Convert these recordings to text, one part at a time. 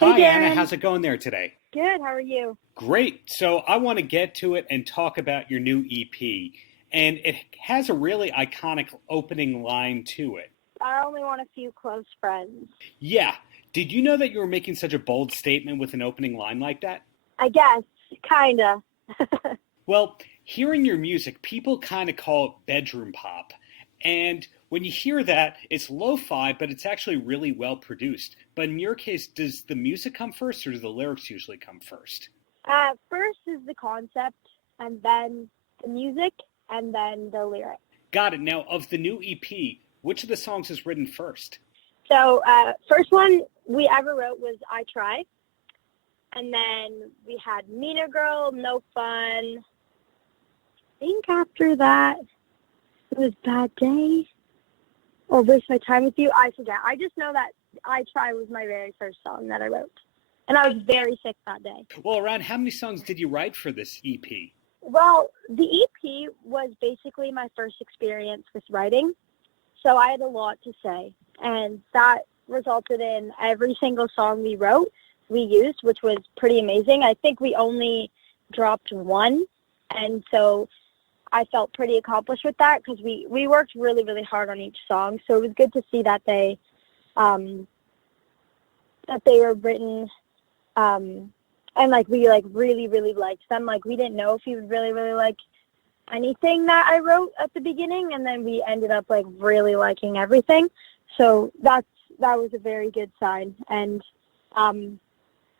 Hey, Hi, Anna. Darren. How's it going there today? Good. How are you? Great. So I want to get to it and talk about your new EP. And it has a really iconic opening line to it. I only want a few close friends. Yeah. Did you know that you were making such a bold statement with an opening line like that? I guess, kinda. Well, hearing your music, people kind of call it bedroom pop. And when you hear that, it's lo-fi, but it's actually really well produced. But in your case, does the music come first or do the lyrics usually come first? First is the concept, and then the music, and then the lyric. Got it. Now, of the new EP, which of the songs is written first? So, first one we ever wrote was I Try. And then we had Meaner Girl, No Fun. I think after that, it was Bad Day or Waste My Time With You. I forget. I just know that I Try was my very first song that I wrote. And I was very sick that day. Well, around how many songs did you write for this EP? Well, the EP was basically my first experience with writing. So I had a lot to say. And that resulted in every single song we wrote, we used, which was pretty amazing. I think we only dropped one. And so I felt pretty accomplished with that because we worked really, really hard on each song. So it was good to see that they were written and like we like really, really liked them. Like we didn't know if he would really, really like anything that I wrote at the beginning, and then we ended up like really liking everything. So that was a very good sign. And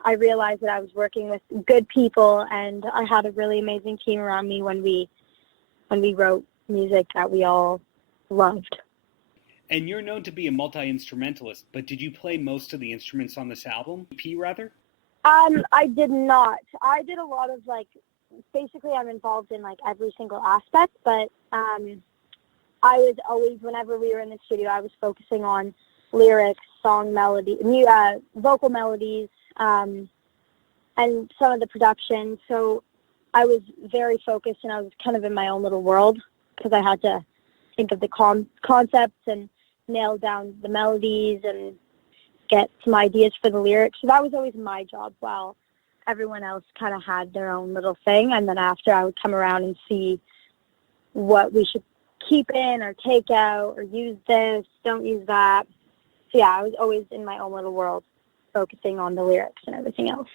I realized that I was working with good people, and I had a really amazing team around me when we wrote music that we all loved. And you're known to be a multi-instrumentalist, but did you play most of the instruments on this album? EP, rather? I did not. I did a lot of basically I'm involved in every single aspect, but I was always, whenever we were in the studio, I was focusing on lyrics, song melody, vocal melodies, and some of the production. So I was very focused, and I was kind of in my own little world because I had to think of the concepts and nail down the melodies and get some ideas for the lyrics. So that was always my job, while everyone else kind of had their own little thing. And then after, I would come around and see what we should keep in or take out or use this, don't use that. So yeah, I was always in my own little world, focusing on the lyrics and everything else.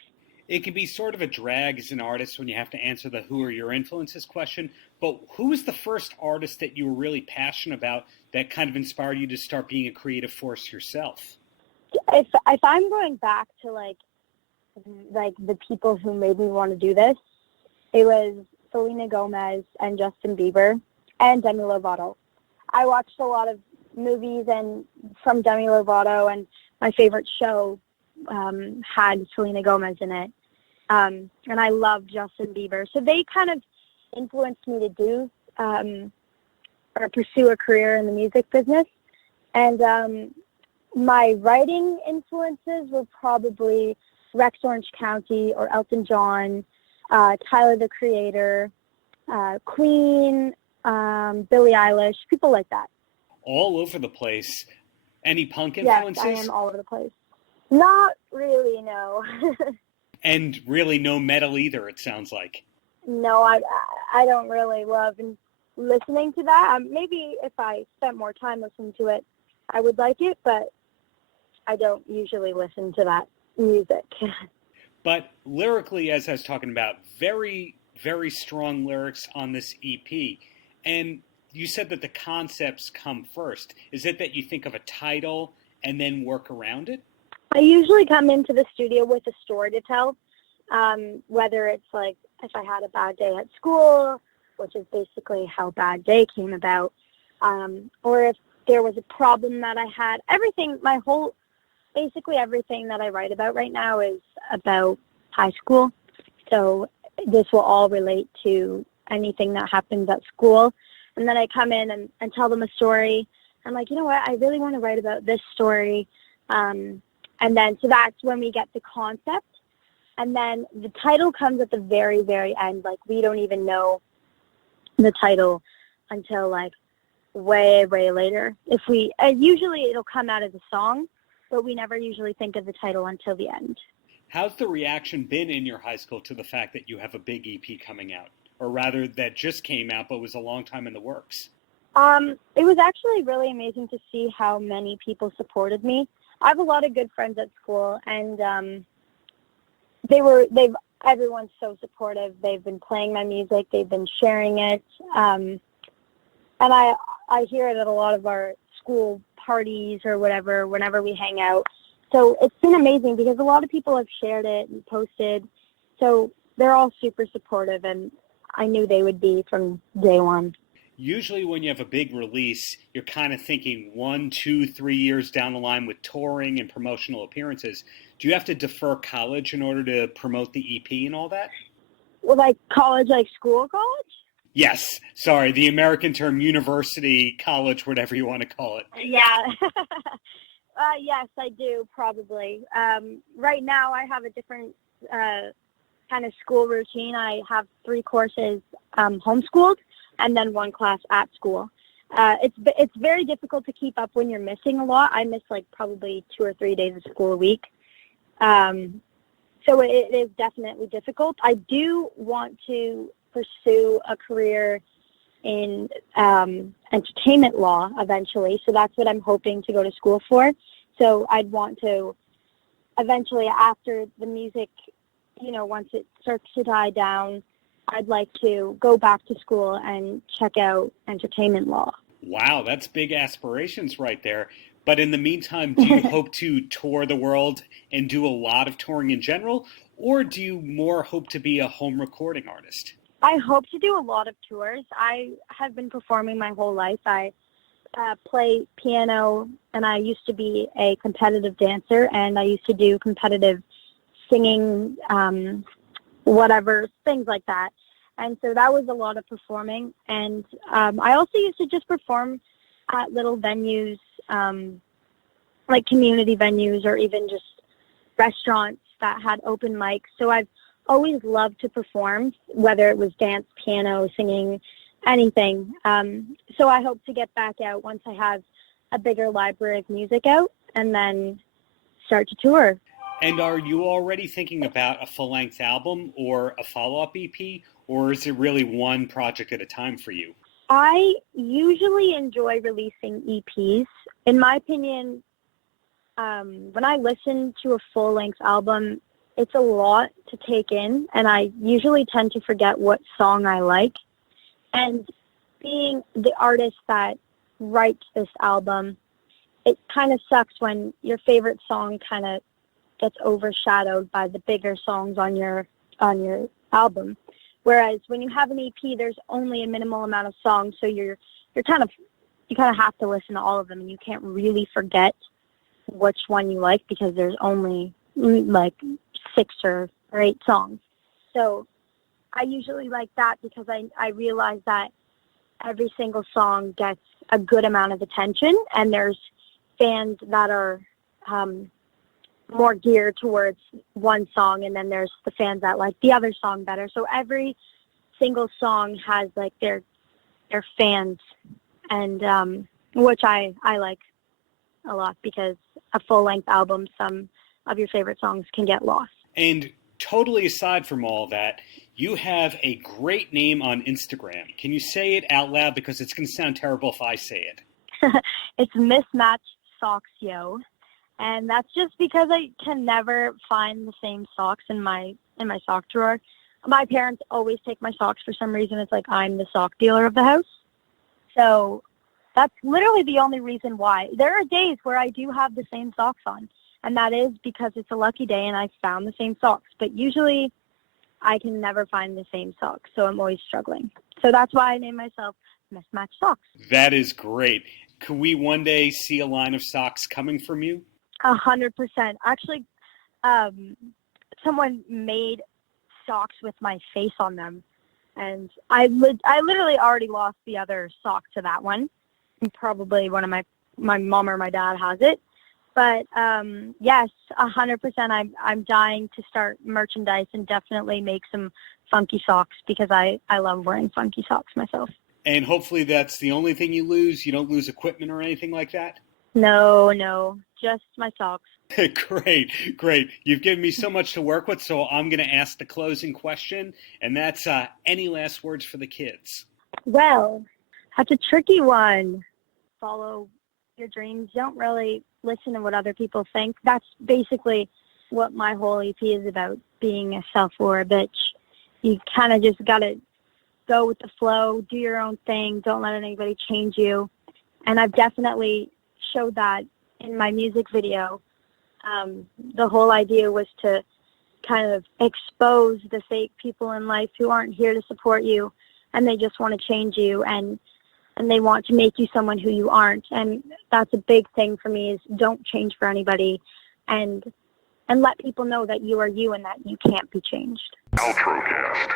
It can be sort of a drag as an artist when you have to answer the who are your influences question, but who was the first artist that you were really passionate about that kind of inspired you to start being a creative force yourself? If I'm going back to like the people who made me want to do this, it was Selena Gomez and Justin Bieber and Demi Lovato. I watched a lot of movies and from Demi Lovato, and my favorite show had Selena Gomez in it. And I love Justin Bieber. So they kind of influenced me to do or pursue a career in the music business. And my writing influences were probably Rex Orange County or Elton John, Tyler, the Creator, Queen, Billie Eilish, people like that. All over the place. Any punk influences? Yes, I am all over the place. Not really, no. And really no metal either, it sounds like. No, I don't really love listening to that. Maybe if I spent more time listening to it, I would like it, but I don't usually listen to that music. But lyrically, as I was talking about, very, very strong lyrics on this EP. And you said that the concepts come first. Is it that you think of a title and then work around it? I usually come into the studio with a story to tell, whether it's like if I had a bad day at school, which is basically how Bad Day came about, or if there was a problem that I had. Basically everything that I write about right now is about high school. So this will all relate to anything that happens at school. And then I come in and tell them a story. I'm like, you know what, I really want to write about this story. And then, so that's when we get the concept. And then the title comes at the very, very end. Like, we don't even know the title until, like, way, way later. Usually it'll come out as a song, but we never usually think of the title until the end. How's the reaction been in your high school to the fact that you have a big EP coming out? Or rather, that just came out but was a long time in the works? It was actually really amazing to see how many people supported me. I have a lot of good friends at school, and everyone's so supportive. They've been playing my music, they've been sharing it, and I hear it at a lot of our school parties or whatever, whenever we hang out. So it's been amazing because a lot of people have shared it and posted. So they're all super supportive, and I knew they would be from day one. Usually when you have a big release, you're kind of thinking 1, 2, 3 years down the line with touring and promotional appearances. Do you have to defer college in order to promote the EP and all that? Well, like college, like school college? Yes. Sorry, the American term university, college, whatever you want to call it. Yeah. Yes, I do, probably. Right now, I have a different kind of school routine. I have 3 courses homeschooled and then 1 class at school. It's very difficult to keep up when you're missing a lot. I miss like probably 2 or 3 days of school a week. So it is definitely difficult. I do want to pursue a career in entertainment law eventually. So that's what I'm hoping to go to school for. So I'd want to eventually, after the music, once it starts to die down, I'd like to go back to school and check out entertainment law. Wow, that's big aspirations right there. But in the meantime, do you hope to tour the world and do a lot of touring in general, or do you more hope to be a home recording artist? I hope to do a lot of tours. I have been performing my whole life. I play piano, and I used to be a competitive dancer, and I used to do competitive singing, whatever, things like that. And so that was a lot of performing. And I also used to just perform at little venues, like community venues or even just restaurants that had open mics. So I've always loved to perform, whether it was dance, piano, singing, anything. So I hope to get back out once I have a bigger library of music out and then start to tour. And are you already thinking about a full-length album or a follow-up EP, or is it really one project at a time for you? I usually enjoy releasing EPs. In my opinion, when I listen to a full-length album, it's a lot to take in, and I usually tend to forget what song I like. And being the artist that writes this album, it kind of sucks when your favorite song kind of gets overshadowed by the bigger songs on your album. Whereas when you have an EP, there's only a minimal amount of songs, so you kind of have to listen to all of them, and you can't really forget which one you like because there's only like 6 or 8 songs. So I usually like that because I realize that every single song gets a good amount of attention, and there's fans that are more geared towards one song, and then there's the fans that like the other song better. So every single song has like their fans, and which I like a lot, because a full-length album, some of your favorite songs can get lost. And totally aside from all that, you have a great name on Instagram. Can you say it out loud, because it's going to sound terrible if I say it? It's Mismatched Socks Yo. And that's just because I can never find the same socks in my sock drawer. My parents always take my socks for some reason. It's like I'm the sock dealer of the house. So that's literally the only reason why. There are days where I do have the same socks on, and that is because it's a lucky day and I found the same socks. But usually I can never find the same socks, so I'm always struggling. So that's why I named myself Mismatched Socks. That is great. Could we one day see a line of socks coming from you? 100%. Actually, someone made socks with my face on them, and I literally already lost the other sock to that one. And probably one of my mom or my dad has it. But yes, 100%. I'm dying to start merchandise and definitely make some funky socks, because I love wearing funky socks myself. And hopefully that's the only thing you lose. You don't lose equipment or anything like that? No, just my socks. Great, great. You've given me so much to work with, so I'm going to ask the closing question, and that's any last words for the kids? Well, that's a tricky one. Follow your dreams. Don't really listen to what other people think. That's basically what my whole EP is about, being a self-aware bitch. You kind of just got to go with the flow, do your own thing, don't let anybody change you. And I've definitely showed that in my music video. The whole idea was to kind of expose the fake people in life who aren't here to support you, and they just want to change you, and they want to make you someone who you aren't. And that's a big thing for me, is don't change for anybody, and let people know that you are you and that you can't be changed. Paltrocast.